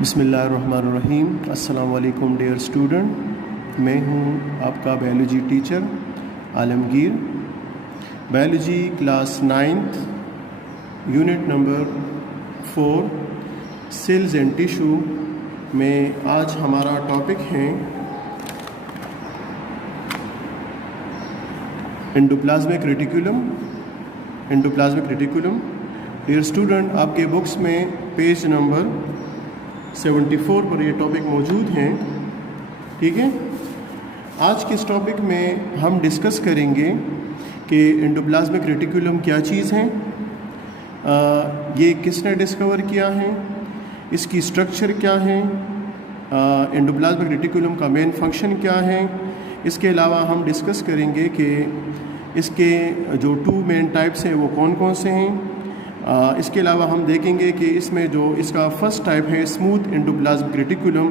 بسم اللہ الرحمن الرحیم۔ السلام علیکم ڈیئر اسٹوڈنٹ، میں ہوں آپ کا biology teacher Alamgir. Biology class 9th unit number 4 cells and tissue میں آج ہمارا ٹاپک ہے endoplasmic reticulum. Endoplasmic reticulum dear student, آپ کے بکس میں پیج نمبر 74 پر یہ ٹاپک موجود ہیں، ٹھیک ہے۔ آج کے اس ٹاپک میں ہم ڈسکس کریں گے کہ انڈوپلازمک ریٹیکولم کیا چیز ہے، یہ کس نے ڈسکور کیا ہے، اس کی اسٹرکچر کیا ہے، انڈوپلازمک ریٹیکولم کا مین فنکشن کیا ہے۔ اس کے علاوہ ہم ڈسکس کریں گے کہ اس کے جو 2 مین ٹائپس ہیں وہ کون کون سے ہیں۔ اس کے علاوہ ہم دیکھیں گے کہ اس میں جو اس کا فرسٹ ٹائپ ہے اسموتھ انڈوپلازمک ریٹیکولم،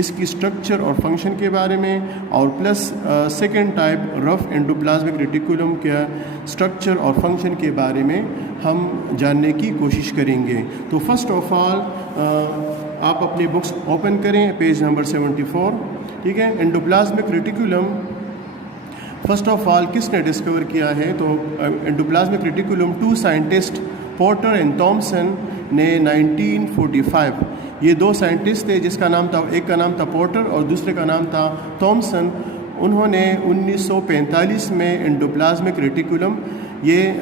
اس کی اسٹرکچر اور فنکشن کے بارے میں، اور پلس سیکنڈ ٹائپ رف انڈوپلازمک ریٹیکولم کا اسٹرکچر اور فنکشن کے بارے میں ہم جاننے کی کوشش کریں گے۔ تو فرسٹ آف آل آپ اپنی بکس اوپن کریں، پیج نمبر 74، ٹھیک ہے۔ Endoplasmic reticulum first of all کس نے ڈسکور کیا ہے؟ تو endoplasmic reticulum 2 scientist Porter and Thomson نے 1945، یہ 2 سائنٹسٹ تھے، جس کا نام تھا، ایک کا نام تھا پورٹر اور دوسرے کا نام تھا تھامسن۔ انہوں نے 1945 میں انڈوپلازمک ریٹیکولم یہ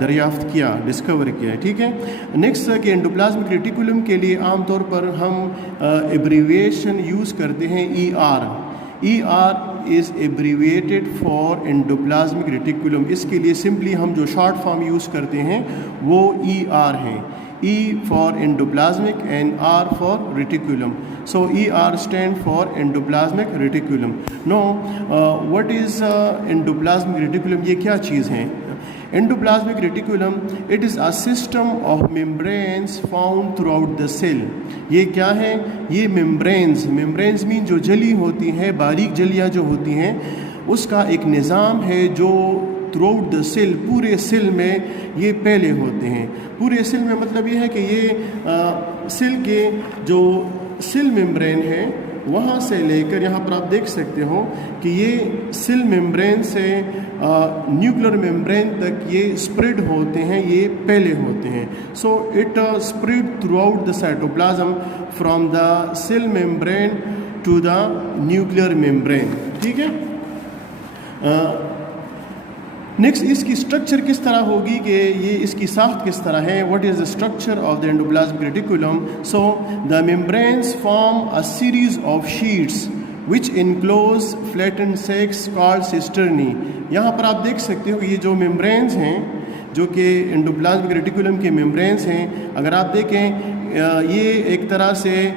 دریافت کیا، ڈسکور کیا، ٹھیک ہے۔ نیکسٹ کہ انڈوپلازمک ریٹیکولم کے لیے عام طور پر ہم ایبریویشن یوز کرتے ہیں ER is abbreviated for endoplasmic reticulum۔ اس کے لیے سمپلی ہم جو شارٹ فارم یوز کرتے ہیں وہ ER ہیں، E for endoplasmic and R for reticulum۔ So ER stand for endoplasmic reticulum۔ Now what is endoplasmic reticulum؟ یہ کیا چیز ہے؟ Endoplasmic reticulum it is a system of membranes found throughout the cell۔ یہ کیا ہے؟ یہ membranes مین جو جلی ہوتی ہیں، باریک جلیاں جو ہوتی ہیں، اس کا ایک نظام ہے جو throughout the cell، پورے سیل میں یہ پھیلے ہوتے ہیں۔ پورے سیل میں مطلب یہ ہے کہ یہ سیل کے جو سیل ممبرین ہے وہاں سے لے کر یہاں پر آپ دیکھ سکتے ہو کہ یہ سیل ممبرین سے نیوکلر ممبرین تک یہ اسپریڈ ہوتے ہیں، یہ پھیلے ہوتے ہیں۔ So it spread throughout the cytoplasm from the cell membrane to the nuclear membrane, ٹھیک ہے۔ نیکسٹ اس کی اسٹرکچر کس طرح ہوگی، کہ یہ اس کی ساخت کس طرح ہے؟ What is the structure of the endoplasmic reticulum? So the membrane form a series of sheets which enclose flattened sacs called cisternae۔ یہاں پر آپ دیکھ سکتے ہو کہ یہ جو ممبرینز ہیں جو کہ انڈوپلازمک ریٹیکولم کے ممبرینز ہیں، اگر آپ دیکھیں یہ ایک طرح سے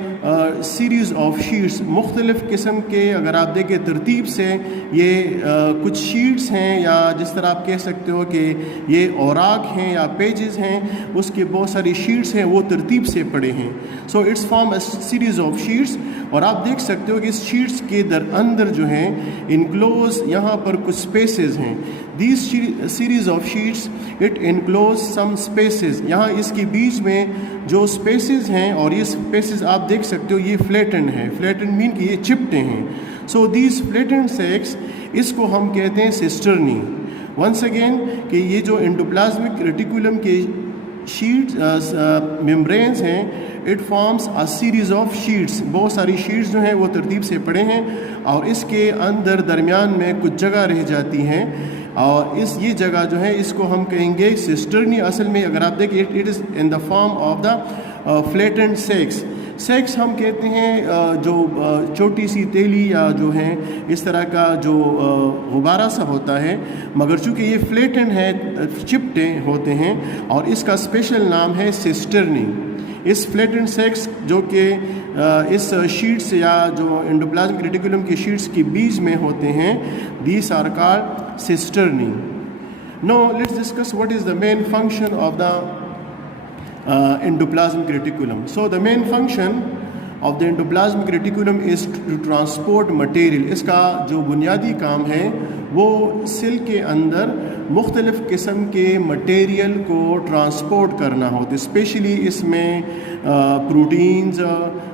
سیریز آف شیٹس مختلف قسم کے، اگر آپ دیکھیں ترتیب سے یہ کچھ شیٹس ہیں، یا جس طرح آپ کہہ سکتے ہو کہ یہ اوراق ہیں یا پیجز ہیں، اس کے بہت ساری شیٹس ہیں، وہ ترتیب سے پڑے ہیں۔ So it's form a series of sheets, اور آپ دیکھ سکتے ہو کہ اس شیٹس کے اندر جو ہیں انکلوز یہاں پر کچھ اسپیسز ہیں۔ These series of sheets it enclose some spaces, یہاں اس کے بیچ میں جو اسپیسز ہیں، اور یہ اسپیسز آپ دیکھ سکتے ہو یہ فلیٹنڈ ہیں، فلیٹنڈ مین کہ یہ چپٹے ہیں۔ سو دیز فلیٹنڈ سیکس، اس کو ہم کہتے ہیں سسٹرنی۔ ونس اگین کہ یہ جو انڈوپلازمک ریٹیکولم کے شیٹس ممبرینز ہیں، it forms a series of sheets, بہت ساری شیٹس جو ہیں وہ ترتیب سے پڑے ہیں، اور اس کے اندر درمیان میں کچھ جگہ رہ جاتی ہیں، اور یہ جگہ جو ہے اس کو ہم کہیں گے سسٹرنی۔ اصل میں اگر آپ دیکھیں it is in the form of the flattened sacs. Sacs ہم کہتے ہیں جو چھوٹی سی تیلی یا جو ہے اس طرح کا جو غبارہ سا ہوتا ہے، مگر چونکہ یہ فلیٹنڈ ہے، چپٹے ہوتے ہیں، اور اس کا اسپیشل نام ہے سسٹرنی۔ اس فلیٹنڈ سیکس جو کہ اس شیٹس یا جو انڈوپلازمک ریٹیکولم کی شیٹس کے بیچ میں ہوتے ہیں، these are called cisternae. Now let's discuss what is the main function of the endoplasmic reticulum. So the main function of the endoplasmic reticulum is to transport material۔ اس کا جو بنیادی کام ہے وہ سیل کے اندر مختلف قسم کے مٹیریل کو ٹرانسپورٹ کرنا ہوتا ہے، اسپیشلی اس میں پروٹینز،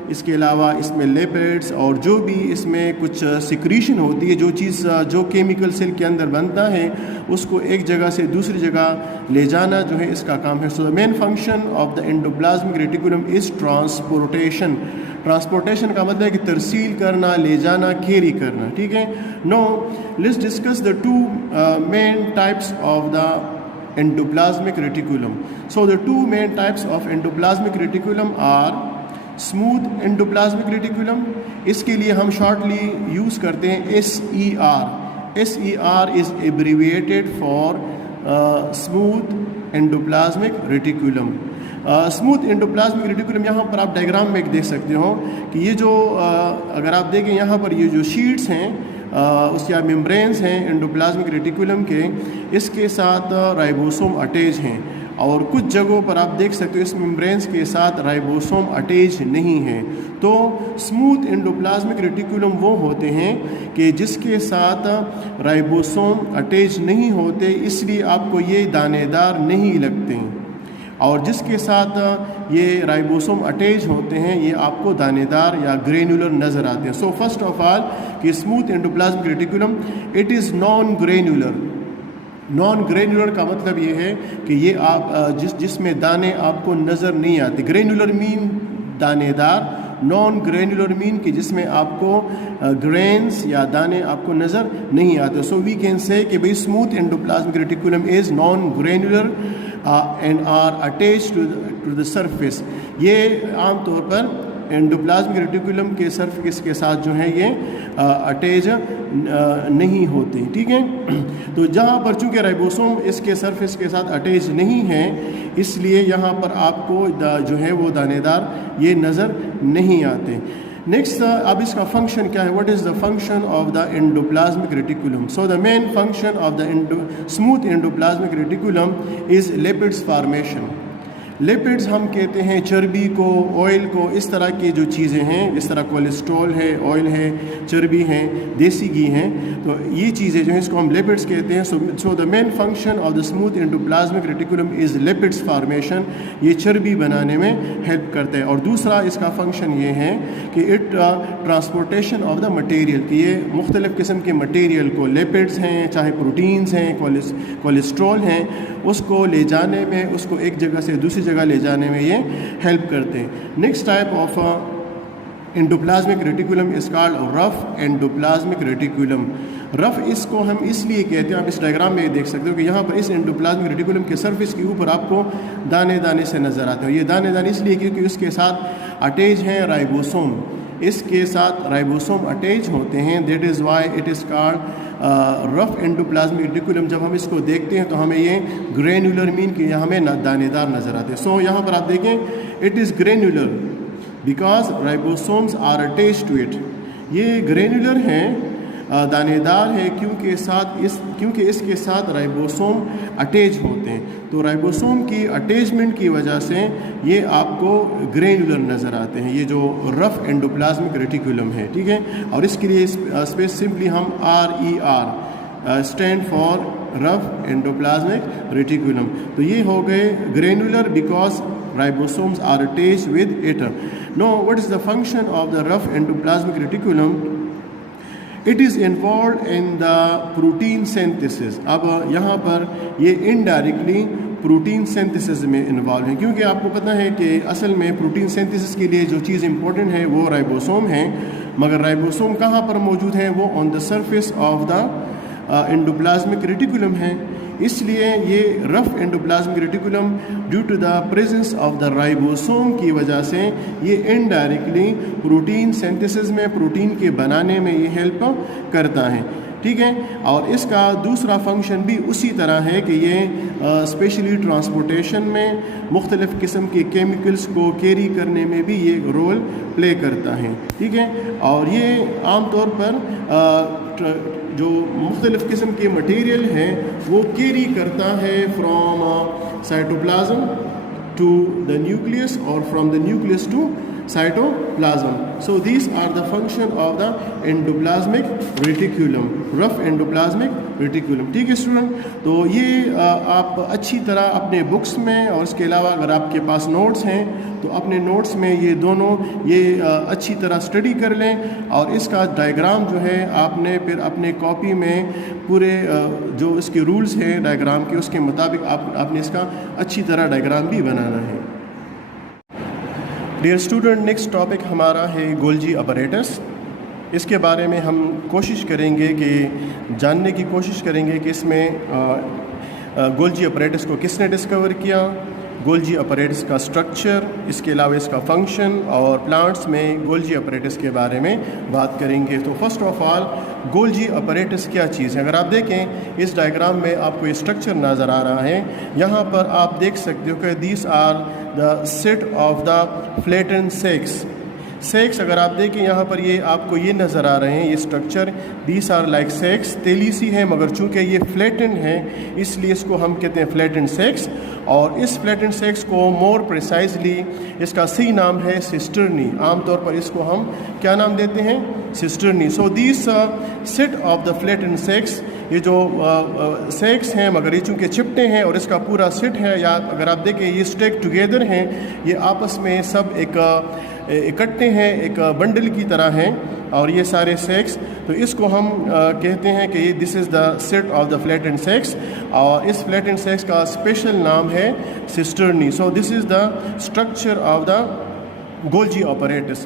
اس کے علاوہ اس میں لیپڈس اور جو بھی اس میں کچھ سیکریشن ہوتی ہے، جو چیز جو کیمیکل سیل کے اندر بنتا ہے اس کو ایک جگہ سے دوسری جگہ لے جانا جو ہے اس کا کام ہے. So the main function of the endoplasmic reticulum is transportation. Transportation کا مطلب ہے کہ ترسیل کرنا، لے جانا، کیری کرنا. ٹھیک ہے. Now let's discuss the two main types of the endoplasmic reticulum. So the two main types of endoplasmic reticulum are smooth endoplasmic reticulum. اس کے لیے ہم شارٹلی یوز کرتے ہیں SER. SER is abbreviated for smooth endoplasmic reticulum. Smooth endoplasmic reticulum یہاں پر آپ diagram میں ایک دیکھ سکتے ہو کہ یہ جو اگر آپ دیکھیں یہاں پر یہ جو شیٹس ہیں اس یا ممبرینز ہیں انڈوپلازمک ریٹیکولم کے، اس کے ساتھ رائبوسوم اٹیچ ہیں، اور کچھ جگہوں پر آپ دیکھ سکتے ہو اس ممبرینز کے ساتھ رائبوسوم اٹیچ نہیں ہیں. تو اسموتھ انڈوپلازمک ریٹیکولم وہ ہوتے ہیں کہ جس کے ساتھ رائبوسوم اٹیچ نہیں ہوتے، اس لیے آپ کو یہ دانے دار نہیں لگتے ہیں، اور جس کے ساتھ یہ رائبوسوم اٹیچ ہوتے ہیں یہ آپ کو دانے دار یا گرینولر نظر آتے ہیں. سو فرسٹ آف آل کہ smooth endoplasmic reticulum it is non granular. Non granular کا مطلب یہ ہے کہ یہ آپ جس میں دانے آپ کو نظر نہیں آتے. گرینولر مین دانے دار، نان گرینولر مین کہ جس میں آپ کو گرینز یا دانے آپ کو نظر نہیں آتے. سو وی کین سے کہ بھائی smooth endoplasmic reticulum is non granular and are attached to the surface. یہ عام طور پر انڈوپلازمک ریٹیکولم کے سرفیس کے ساتھ جو ہے یہ اٹیچ نہیں ہوتی. ٹھیک ہے. تو جہاں پر چونکہ رائبوسوم اس کے سرفیس کے ساتھ اٹیچ نہیں ہے، اس لیے یہاں پر آپ کو جو ہے وہ دانے دار یہ نظر نہیں آتے. نیکسٹ اب اس کا فنکشن کیا ہے؟ What is the function of the endoplasmic reticulum? So the main function of the smooth endoplasmic reticulum is lipids formation. Lipids ہم کہتے ہیں چربی کو، آئل کو، اس طرح کی جو چیزیں ہیں جس طرح کولیسٹرول ہے، آئل ہے، چربی ہے، دیسی گھی ہیں، تو یہ چیزیں جو ہیں اس کو ہم لیپڈز کہتے ہیں. So the main function of the smooth endoplasmic reticulum is lipids formation. یہ چربی بنانے میں ہیلپ کرتا ہے. اور دوسرا اس کا فنکشن یہ ہے کہ it transportation of the material, کہ یہ مختلف قسم کے مٹیریل کو، لیپڈز ہیں چاہے پروٹینز ہیں، کولیسٹرول ہیں، اس کو لے جانے میں، اس کو ایک جگہ سے دوسری جگہ لے جانے میں یہ ہیلپ کرتے ہیں. Next type of endoplasmic reticulum is called rough endoplasmic reticulum. Rough اس کو ہم اس لیے کہتے ہیں، آپ اس ڈائیگرام میں دیکھ سکتے ہو کہ یہاں پر اس انڈوپلازمک ریٹیکولم کے سرفیس کے اوپر آپ کو دانے دانے سے نظر آتے ہیں. یہ دانے دانے اس لیے کیونکہ اس کے ساتھ اٹیچ ہیں رائبوسوم، اس کے ساتھ رائبوسوم اٹیچ ہوتے ہیں. That is why it is called rough endoplasmic reticulum. جب ہم اس کو دیکھتے ہیں تو ہمیں یہ گرینولر مین کہ ہمیں دانے دار نظر آتے ہیں. سو یہاں پر آپ دیکھیں it is granular because ribosomes are attach to it. یہ گرینولر ہیں، دانے دار ہے کیونکہ اس کے ساتھ رائبوسوم اٹیچ ہوتے ہیں. تو رائبوسوم کی اٹیچمنٹ کی وجہ سے یہ آپ کو گرینولر نظر آتے ہیں، یہ جو رف انڈوپلازمک ریٹیکولم ہے. ٹھیک ہے. اور اس کے لیے اسپیس سمپلی ہم RER stand for rough endoplasmic reticulum. تو یہ ہو گئے granular because ribosomes are attached with it. Now what is the function of the rough endoplasmic reticulum? It is involved in the protein synthesis. اب یہاں پر یہ indirectly protein synthesis میں involve ہیں، کیونکہ آپ کو پتہ ہے کہ اصل میں پروٹین سینتھسس کے لیے جو چیز امپورٹنٹ ہے وہ رائبوسوم ہیں، مگر رائبوسوم کہاں پر موجود ہیں؟ وہ on the surface of the endoplasmic reticulum ہیں. اس لیے یہ rough endoplasmic reticulum due to the presence of the ribosome کی وجہ سے یہ انڈائریکٹلی پروٹین سینتھسس میں، پروٹین کے بنانے میں یہ ہیلپ کرتا ہے. ٹھیک ہے. اور اس کا دوسرا فنکشن بھی اسی طرح ہے کہ یہ اسپیشلی ٹرانسپورٹیشن میں مختلف قسم کے کیمیکلز کو کیری کرنے میں بھی یہ رول پلے کرتا ہے. ٹھیک ہے. اور یہ عام طور پر جو مختلف قسم کے مٹیریل ہیں وہ کیری کرتا ہے from cytoplasm to the nucleus اور from the nucleus to cytoplasm. So these are the function of the endoplasmic reticulum, rough endoplasmic reticulum. ٹھیک ہے اسٹوڈنٹ, تو یہ آپ اچھی طرح اپنے بکس میں اور اس کے علاوہ اگر آپ کے پاس نوٹس ہیں تو اپنے نوٹس میں یہ دونوں یہ اچھی طرح اسٹڈی کر لیں, اور اس کا ڈائیگرام جو ہے آپ نے پھر اپنے کاپی میں پورے جو اس کے رولز ہیں ڈائیگرام کے اس کے مطابق آپ نے اس کا اچھی طرح ڈائیگرام بھی بنانا ہے. ڈیئر اسٹوڈنٹ, نیکسٹ ٹاپک ہمارا ہے گولجی اپریٹس. اس کے بارے میں ہم کوشش کریں گے کہ جاننے کی کوشش کریں گے کہ اس میں گولجی اپریٹس کو کس نے ڈسکور کیا, گولجی اپریٹس کا اسٹرکچر, اس کے علاوہ اس کا فنکشن, اور پلانٹس میں گولجی اپریٹس کے بارے میں بات کریں گے. تو فرسٹ آف آل گولجی اپریٹس کیا چیز ہے؟ اگر آپ دیکھیں اس ڈائیگرام میں آپ کو یہ اسٹرکچر نظر آ رہا ہے, یہاں پر آپ دیکھ سکتے ہو کہ these are the set of the flatten sacs. Sacs اگر آپ دیکھیں یہاں پر یہ آپ کو یہ نظر آ رہے ہیں, یہ structure these are like sacs, تیلی سی ہے مگر چونکہ یہ فلیٹن ہے اس لیے اس کو ہم کہتے ہیں فلیٹن سیکس. اور اس فلیٹن سیکس کو مور پریسائزلی اس کا صحیح نام ہے سسٹرنی. عام طور پر اس کو ہم کیا نام دیتے ہیں؟ سسٹرنی. سو دیس set of the flatten sex, یہ جو سیکس ہیں مگر یہ چونکہ چپٹے ہیں اور اس کا پورا سیٹ ہے, یا اگر آپ دیکھیں یہ اسٹیک ٹوگیدر ہیں, یہ آپس میں سب ایک اکٹھے ہیں, ایک بنڈل کی طرح ہیں, اور یہ سارے سیکس, تو اس کو ہم کہتے ہیں کہ this is the set of the flatten sacs, اور اس فلیٹن سیکس کا اسپیشل نام ہے cisternae. So this is the structure of the Golgi apparatus.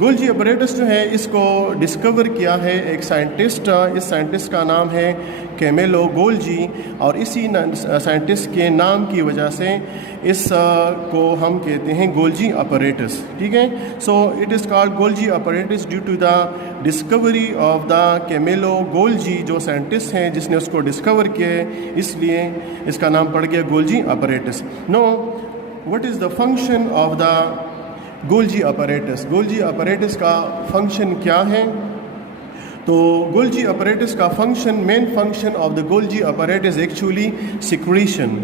Golgi apparatus جو ہے اس کو ڈسکور کیا ہے ایک سائنٹسٹ, اس سائنٹسٹ کا نام ہے کیمیلو گولجی, اور اسی سائنٹسٹ کے نام کی وجہ سے اس کو ہم کہتے ہیں گولجی اپریٹس. ٹھیک ہے, so it is called Golgi apparatus due to the discovery of the Camillo Golgi, جو سائنٹسٹ ہیں جس نے اس کو ڈسکور کیا ہے, اس لیے اس کا نام پڑ گیا Golgi apparatus. Now what is the function of the Golgi apparatus? Golgi apparatus کا فنکشن کیا ہے؟ تو گولجی اپریٹس کا function, main function of the Golgi apparatus actually secretion.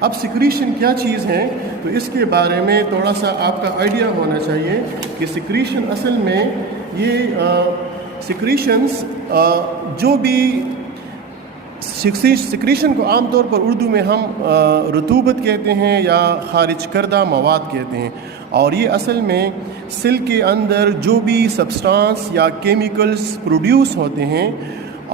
اب سیکریشن کیا چیز ہے تو اس کے بارے میں تھوڑا سا آپ کا آئیڈیا ہونا چاہیے کہ سیکریشن اصل میں یہ سیکریشنز جو بھی سیکریشن کو عام طور پر اردو میں ہم رطوبت کہتے ہیں یا خارج کردہ مواد کہتے ہیں, اور یہ اصل میں سیل کے اندر جو بھی سبسٹانس یا کیمیکلز پروڈیوس ہوتے ہیں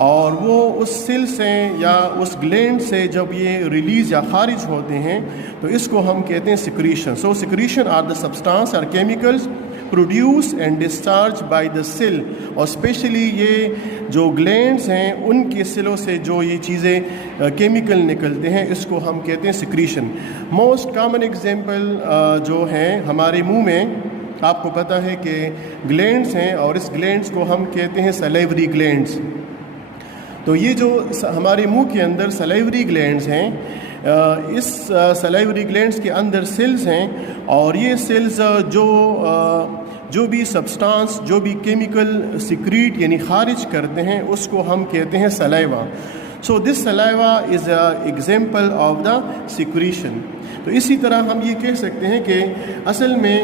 اور وہ اس سیل سے یا اس گلینڈ سے جب یہ ریلیز یا خارج ہوتے ہیں تو اس کو ہم کہتے ہیں secretion. So secretion are the substance اور chemicals produce and discharge by the cell, اور اسپیشلی یہ جو گلینڈز ہیں ان کے سیلوں سے جو یہ چیزیں کیمیکل نکلتے ہیں اس کو ہم کہتے ہیں سیکریشن. موسٹ کامن ایگزامپل جو ہے ہمارے منہ میں, آپ کو پتہ ہے کہ گلینڈز ہیں اور اس گلینڈز کو ہم کہتے ہیں سلیوری گلینڈز. تو یہ جو ہمارے منہ کے اندر سلیوری گلینڈز ہیں, اس سلیوری گلینڈز کے اندر سیلز ہیں, اور یہ سیلز جو بھی سبسٹانس جو بھی کیمیکل سیکریٹ یعنی خارج کرتے ہیں اس کو ہم کہتے ہیں سلائیوا. سو دس سلائیوا از a example of the secretion. تو اسی طرح ہم یہ کہہ سکتے ہیں کہ اصل میں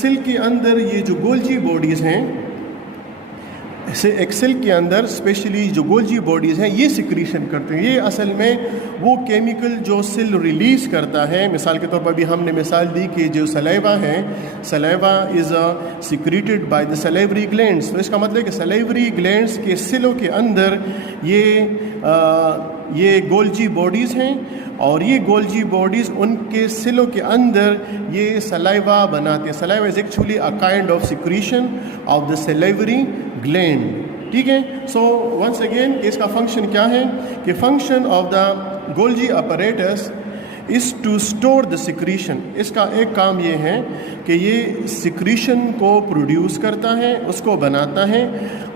سیل کے اندر یہ جو گولجی باڈیز ہیں, ایک سیل کے اندر اسپیشلی جو گولجی باڈیز ہیں یہ سیکریشن کرتے ہیں. یہ اصل میں وہ کیمیکل جو سیل ریلیز کرتا ہے, مثال کے طور پر بھی ہم نے مثال دی کہ جو سلائیوا ہے, سلائیوا از secreted by the salivary glands. تو اس کا مطلب ہے کہ سلیوری گلینڈس کے سیلوں کے اندر یہ گولجی باڈیز ہیں, اور یہ گولجی باڈیز ان کے سیلوں کے اندر یہ سلائیوا بناتے ہیں. سلائیوا is actually a kind of secretion of the slavery gland. ٹھیک ہے, سو ونس اگین اس کا فنکشن کیا ہے کہ function of the Golgi apparatus is to store the secretion. اس کا ایک کام یہ ہے کہ یہ سیکریشن کو پروڈیوس کرتا ہے, اس کو بناتا ہے,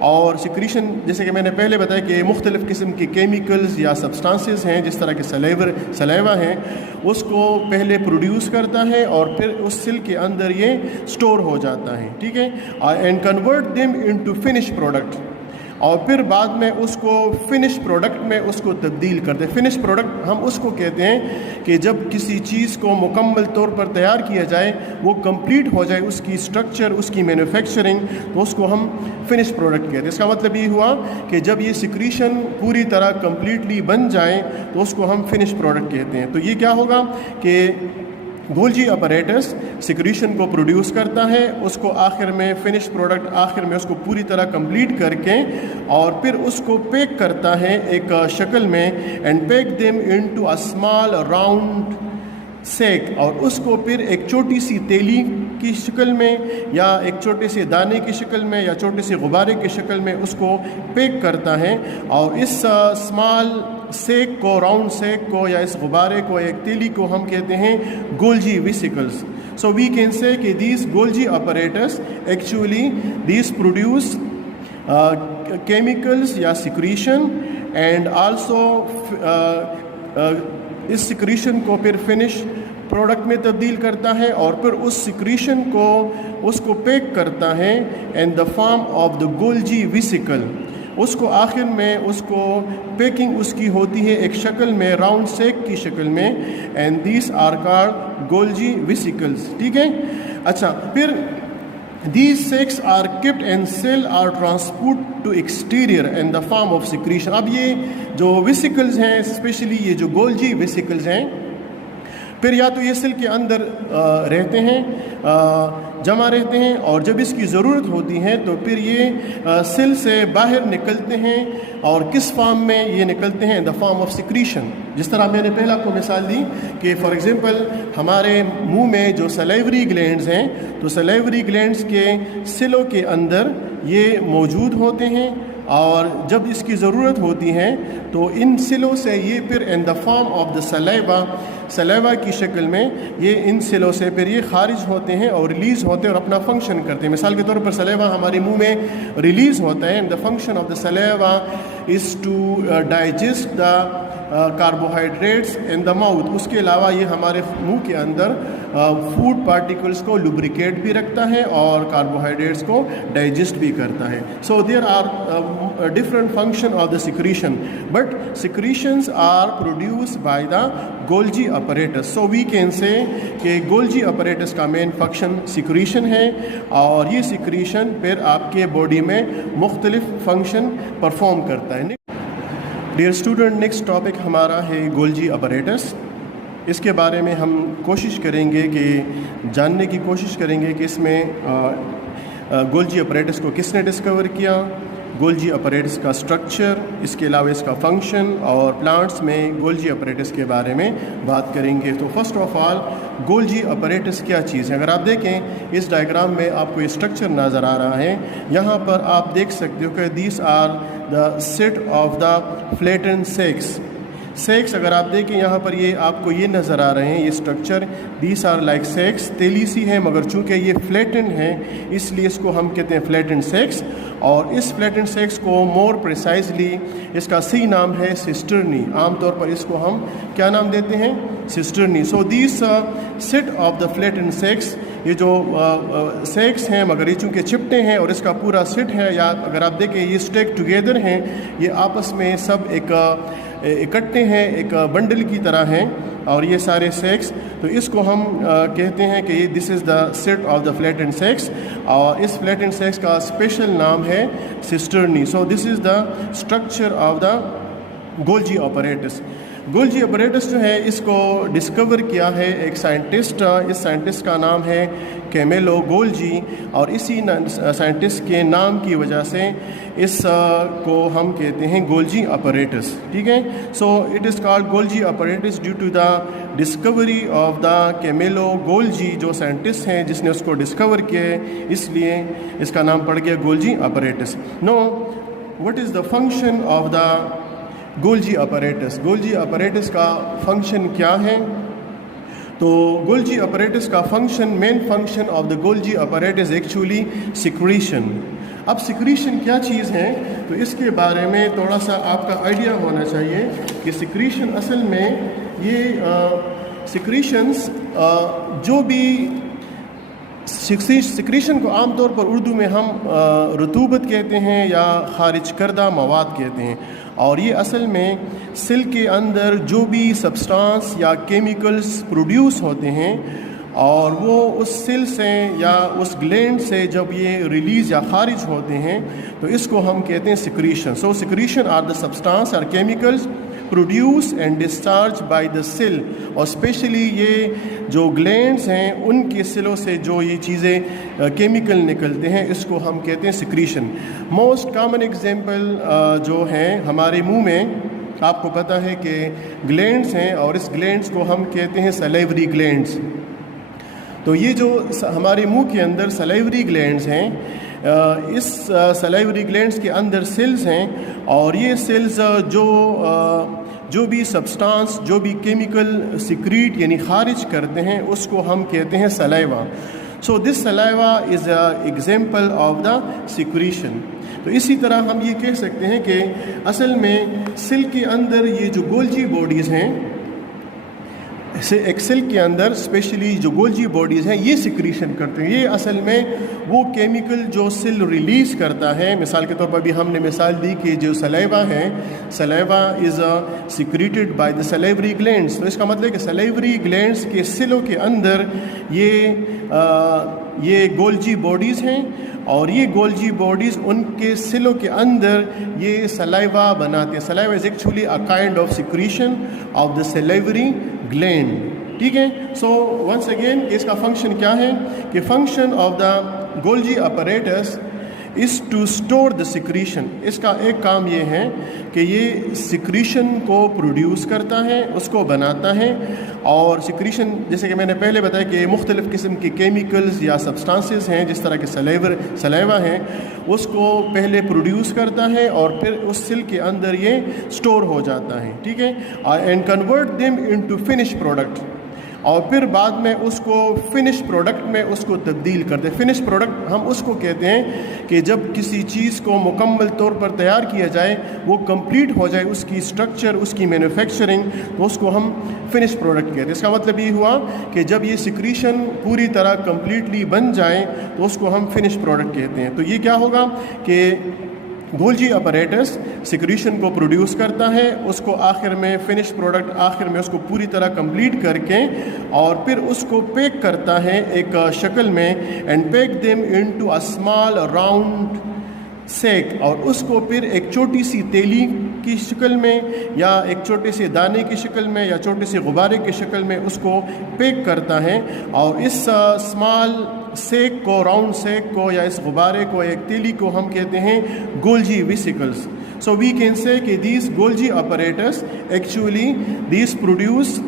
اور سیکریشن جیسے کہ میں نے پہلے بتایا کہ مختلف قسم کے کیمیکلز یا سبسٹانسز ہیں جس طرح کے سلائیوا ہیں, اس کو پہلے پروڈیوس کرتا ہے اور پھر اس سیل کے اندر یہ اسٹور ہو جاتا ہے. ٹھیک ہے, and convert them into finish product. اور پھر بعد میں اس کو فنش پروڈکٹ میں اس کو تبدیل کرتے ہیں. فنش پروڈکٹ ہم اس کو کہتے ہیں کہ جب کسی چیز کو مکمل طور پر تیار کیا جائے, وہ کمپلیٹ ہو جائے, اس کی اسٹرکچر, اس کی مینوفیکچرنگ, تو اس کو ہم فنش پروڈکٹ کہتے ہیں. اس کا مطلب یہ ہوا کہ جب یہ سیکریشن پوری طرح کمپلیٹلی بن جائے تو اس کو ہم فنش پروڈکٹ کہتے ہیں. تو یہ کیا ہوگا کہ گولجی اپریٹس سیکریشن کو پروڈیوس کرتا ہے, اس کو آخر میں فنش پروڈکٹ آخر میں اس کو پوری طرح کمپلیٹ کر کے اور پھر اس کو پیک کرتا ہے ایک شکل میں, and pack them into a small round sac, اور اس کو پھر ایک چھوٹی سی تیلی کی شکل میں یا ایک چھوٹے سے دانے کی شکل میں یا چھوٹے سے غبارے کی شکل میں اس کو پیک کرتا ہے. اور اس اسمال سیک کو, راؤنڈ سیک کو یا اس غبارے کو, ایک تیلی کو ہم کہتے ہیں گولجی ویسیکلز. سو وی کین سے کہ these Golgi apparatus actually these produce chemicals یا سیکریشن, اینڈ آلسو اس سیکریشن کو پھر فنش پروڈکٹ میں تبدیل کرتا ہے اور پھر اس سیکریشن کو اس کو پیک کرتا ہے in the form of the Golgi vesicle. اس کو آخر میں اس کو پیکنگ اس کی ہوتی ہے ایک شکل میں, راؤنڈ سیک کی شکل میں, and these are called Golgi vesicles. ٹھیک ہے. اچھا, پھر these sacs are kept and cell are transported to exterior in the form of secretion. اب یہ جو ویسیکلز ہیں, اسپیشلی یہ جو گولجی ویسیکلز ہیں, پھر یا تو یہ سیل کے اندر رہتے ہیں, جمع رہتے ہیں, اور جب اس کی ضرورت ہوتی ہے تو پھر یہ سیل سے باہر نکلتے ہیں. اور کس فارم میں یہ نکلتے ہیں؟ ان دا فارم آف سیکریشن. جس طرح میں نے پہلا کو مثال دی کہ فار ایگزامپل ہمارے منہ میں جو سلیوری گلینڈز ہیں, تو سلیوری گلینڈز کے سیلوں کے اندر یہ موجود ہوتے ہیں, اور جب اس کی ضرورت ہوتی ہے تو ان سیلوں سے یہ پھر ان دا فارم آف دا سلیوا کی شکل میں یہ ان سیلوں سے پھر یہ خارج ہوتے ہیں اور ریلیز ہوتے ہیں اور اپنا فنکشن کرتے ہیں. مثال کے طور پر سلیوا ہمارے منہ میں ریلیز ہوتا ہے, and the function of the saliva is to digest the carbohydrates in the mouth. اس کے علاوہ یہ ہمارے منہ کے اندر فوڈ پارٹیکلس کو لوبریکیٹ بھی رکھتا ہے اور کاربوہائیڈریٹس کو ڈائجسٹ بھی کرتا ہے. So there are different function of the secretion, but secretions are produce by the Golgi apparatus. So we can say کہ گولجی اپریٹس کا مین فنکشن سیکریشن ہے, اور یہ سیکریشن پھر آپ کے باڈی میں مختلف فنکشن پرفارم کرتا ہے. ڈیئر اسٹوڈنٹ, نیکسٹ ٹاپک ہمارا ہے گولجی اپریٹس. اس کے بارے میں ہم کوشش کریں گے کہ جاننے کی کوشش کریں گے کہ اس میں گولجی اپریٹس کو کس نے ڈسکور کیا, گولجی اپریٹس کا اسٹرکچر, اس کے علاوہ اس کا فنکشن, اور پلانٹس میں گولجی اپریٹس کے بارے میں بات کریں گے. تو فرسٹ آف آل گولجی اپریٹس کیا چیز ہے؟ اگر آپ دیکھیں اس ڈائیگرام میں آپ کو یہ اسٹرکچر نظر آ رہا ہے, یہاں پر آپ دیکھ سکتے ہو کہ these are the set of the flatten sacs. Sacs اگر آپ دیکھیں یہاں پر یہ آپ کو یہ نظر آ رہے ہیں, یہ structure these are like sacs, تیلی سی ہے مگر چونکہ یہ فلیٹن ہے اس لیے اس کو ہم کہتے ہیں فلیٹن سیکس. اور اس فلیٹن سیکس کو مور پریسائزلی اس کا صحیح نام ہے سسٹرنی. عام طور پر اس کو ہم کیا نام دیتے ہیں؟ سسٹرنی. سو دیس set of the flatten sex, یہ جو سیکس ہیں مگر یہ چونکہ چپٹے ہیں اور اس کا پورا سیٹ ہے, یا اگر آپ دیکھیں یہ اسٹیک ٹوگیدر ہیں, یہ آپس میں سب ایک اکٹھے ہیں, ایک بنڈل کی طرح ہیں, اور یہ سارے سیکس. تو اس کو ہم کہتے ہیں کہ this is the set of the flatten sacs, اور اس فلیٹن سیکس کا اسپیشل نام ہے cisternae. So this is the structure of the Golgi apparatus. Golgi apparatus جو ہے اس کو ڈسکور کیا ہے ایک سائنٹسٹ, اس سائنٹسٹ کا نام ہے کیمیلو گولجی, اور اسی سائنٹسٹ کے نام کی وجہ سے اس کو ہم کہتے ہیں گولجی اپریٹس. ٹھیک ہے. So it is called Golgi apparatus due to the discovery of the Camillo Golgi, جو سائنٹسٹ ہیں جس نے اس کو ڈسکور کیا ہے, اس لیے اس کا نام پڑ گیا Golgi apparatus. Now what is the function of the Golgi apparatus? Golgi apparatus کا فنکشن کیا ہے؟ تو گولجی اپریٹس کا function, main function of the Golgi apparatus actually secretion. اب سیکریشن کیا چیز ہے تو اس کے بارے میں تھوڑا سا آپ کا آئیڈیا ہونا چاہیے کہ سیکریشن اصل میں یہ سیکریشنز جو بھی سکریشن کو عام طور پر اردو میں ہم رطوبت کہتے ہیں یا خارج کردہ مواد کہتے ہیں، اور یہ اصل میں سیل کے اندر جو بھی سبسٹانس یا کیمیکلز پروڈیوس ہوتے ہیں اور وہ اس سیل سے یا اس گلینڈ سے جب یہ ریلیز یا خارج ہوتے ہیں تو اس کو ہم کہتے ہیں secretion. So secretion are the substance اور chemicals produce and discharge by the cell, اور اسپیشلی یہ جو گلینڈس ہیں ان کے سیلوں سے جو یہ چیزیں کیمیکل نکلتے ہیں اس کو ہم کہتے ہیں سکریشن. موسٹ کامن ایگزامپل جو ہیں ہمارے منہ میں آپ کو پتہ ہے کہ گلینڈس ہیں، اور اس گلینڈس کو ہم کہتے ہیں سلیوری گلینڈس. تو یہ جو ہمارے منہ کے اندر سلیوری گلینڈز ہیں، اس سلیوری گلینڈز کے اندر سیلز ہیں، اور یہ سیلز جو بھی سبسٹانس جو بھی کیمیکل سیکریٹ یعنی خارج کرتے ہیں اس کو ہم کہتے ہیں سلیوا. سو دس سلیوا از a example of the secretion. تو اسی طرح ہم یہ کہہ سکتے ہیں کہ اصل میں سیل کے اندر یہ جو گولجی باڈیز ہیں، ایک سیل کے اندر اسپیشلی جو گولجی باڈیز ہیں یہ سیکریشن کرتے ہیں. یہ اصل میں وہ کیمیکل جو سیل ریلیز کرتا ہے. مثال کے طور پر بھی ہم نے مثال دی کہ جو سلیوا ہے، saliva is secreted by the salivary glands. تو اس کا مطلب ہے کہ سلیوری گلینڈس کے سیلوں کے اندر یہ گولجی باڈیز ہیں، اور یہ گولجی باڈیز ان کے سیلوں کے اندر یہ سلائیوا بناتے ہیں. سلائیوا is actually a kind of secretion of the slavery gland. ٹھیک ہے. سو ونس اگین اس کا فنکشن کیا ہے کہ function of the Golgi apparatus is to store the secretion. اس کا ایک کام یہ ہے کہ یہ سیکریشن کو پروڈیوس کرتا ہے، اس کو بناتا ہے. اور سیکریشن جیسے کہ میں نے پہلے بتایا کہ مختلف قسم کے کیمیکلز یا سبسٹانسز ہیں جس طرح کے سلیوا ہیں، اس کو پہلے پروڈیوس کرتا ہے اور پھر اس سیل کے اندر یہ اسٹور ہو جاتا ہے. ٹھیک ہے. And convert them into finish product, اور پھر بعد میں اس کو فنش پروڈکٹ میں اس کو تبدیل کرتے ہیں. فنش پروڈکٹ ہم اس کو کہتے ہیں کہ جب کسی چیز کو مکمل طور پر تیار کیا جائے، وہ کمپلیٹ ہو جائے اس کی اسٹرکچر، اس کی مینوفیکچرنگ، تو اس کو ہم فنش پروڈکٹ کہتے ہیں. اس کا مطلب یہ ہوا کہ جب یہ سیکریشن پوری طرح کمپلیٹلی بن جائے تو اس کو ہم فنش پروڈکٹ کہتے ہیں. تو یہ کیا ہوگا کہ گولجی اپریٹس سیکریشن کو پروڈیوس کرتا ہے، اس کو آخر میں فنش پروڈکٹ آخر میں اس کو پوری طرح کمپلیٹ کر کے اور پھر اس کو پیک کرتا ہے ایک شکل میں. And pack them into a small round sac, اور اس کو پھر ایک چھوٹی سی تیلی کی شکل میں یا ایک چھوٹے سے دانے کی شکل میں یا چھوٹے سے غبارے کی شکل میں اس کو پیک کرتا ہے. اور اس اسمال سیک کو، راؤنڈ سیک کو یا اس غبارے کو، ایک تیلی کو ہم کہتے ہیں گولجی ویسیکلز. سو وی کین سے کہ these Golgi apparatus actually these produce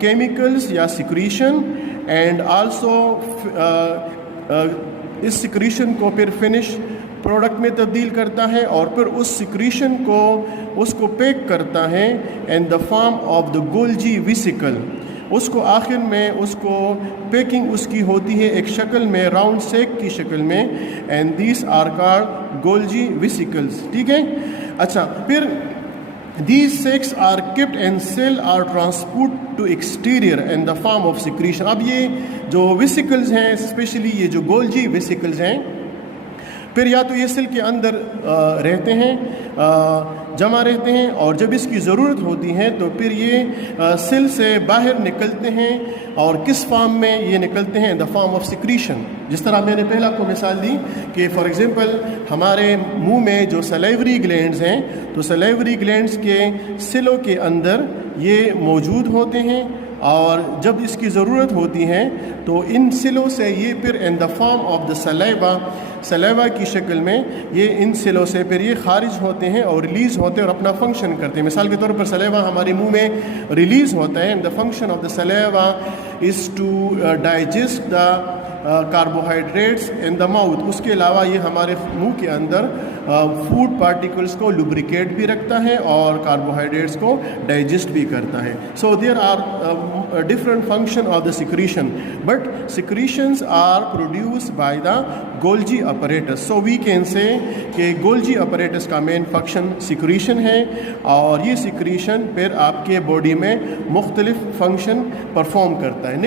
chemicals یا سیکریشن، اینڈ آلسو اس سیکریشن کو پھر فنش پروڈکٹ میں تبدیل کرتا ہے اور پھر اس سیکریشن کو اس کو پیک کرتا ہے in the form of the Golgi vesicle. اس کو آخر میں اس کو پیکنگ اس کی ہوتی ہے ایک شکل میں، راؤنڈ سیک کی شکل میں. And these are called Golgi vesicles. ٹھیک ہے. اچھا، پھر these sacs are kept and cell are transport to exterior in the form of secretion. اب یہ جو ویسیکلز ہیں، اسپیشلی یہ جو گولجی ویسیکلز ہیں، پھر یا تو یہ سیل کے اندر رہتے ہیں، جمع رہتے ہیں، اور جب اس کی ضرورت ہوتی ہے تو پھر یہ سیل سے باہر نکلتے ہیں. اور کس فارم میں یہ نکلتے ہیں؟ ان دا فارم آف سیکریشن. جس طرح میں نے پہلے آپ کو مثال دی کہ فار ایگزامپل ہمارے منہ میں جو سلیوری گلینڈز ہیں، تو سلیوری گلینڈز کے سیلوں کے اندر یہ موجود ہوتے ہیں، اور جب اس کی ضرورت ہوتی ہے تو ان سیلوں سے یہ پھر ان دا فارم آف دا سلیوا کی شکل میں یہ ان سیلوں سے پھر یہ خارج ہوتے ہیں اور ریلیز ہوتے ہیں اور اپنا فنکشن کرتے ہیں. مثال کے طور پر سلیوا ہمارے منہ میں ریلیز ہوتا ہے. The function of the saliva is to digest the carbohydrates in the mouth. اس کے علاوہ یہ ہمارے منہ کے اندر فوڈ پارٹیکلس کو لوبریکیٹ بھی رکھتا ہے اور کاربوہائیڈریٹس کو ڈائجسٹ بھی کرتا ہے. So there are different function of the secretion, but secretions are produce by the Golgi apparatus. So we can say کہ گولجی اپریٹس کا مین فنکشن سیکریشن ہے، اور یہ سیکریشن پھر آپ کے باڈی میں مختلف فنکشن پرفارم کرتا ہے.